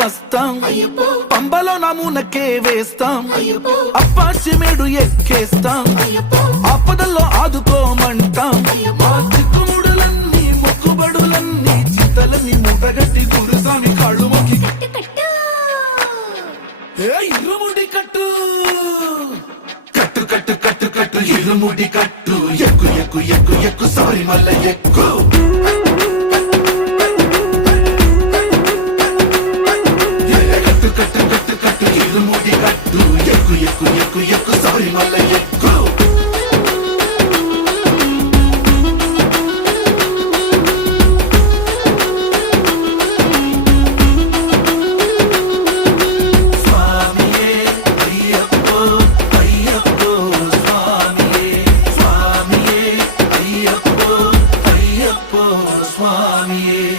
వస్తాం పంబలో నమూనకే వేస్తాం అప్పాచి మేడు ఎక్కేస్తాం ఆపదల్లో ఆదుకోమంటాం మా చిక్కుముడులన్నీ మొక్కుబడులన్నీ చింతలన్నీ ముట్టగట్టి గురుసామి కాళ్ళు మొక్కి ఇరుముడి కట్టు కట్టు కట్టు కట్టు కట్టు ఇరుముడి కట్టు ఎక్కు ఎక్కు ఎక్కు ఎక్కు సారి మల్ల ఎక్కు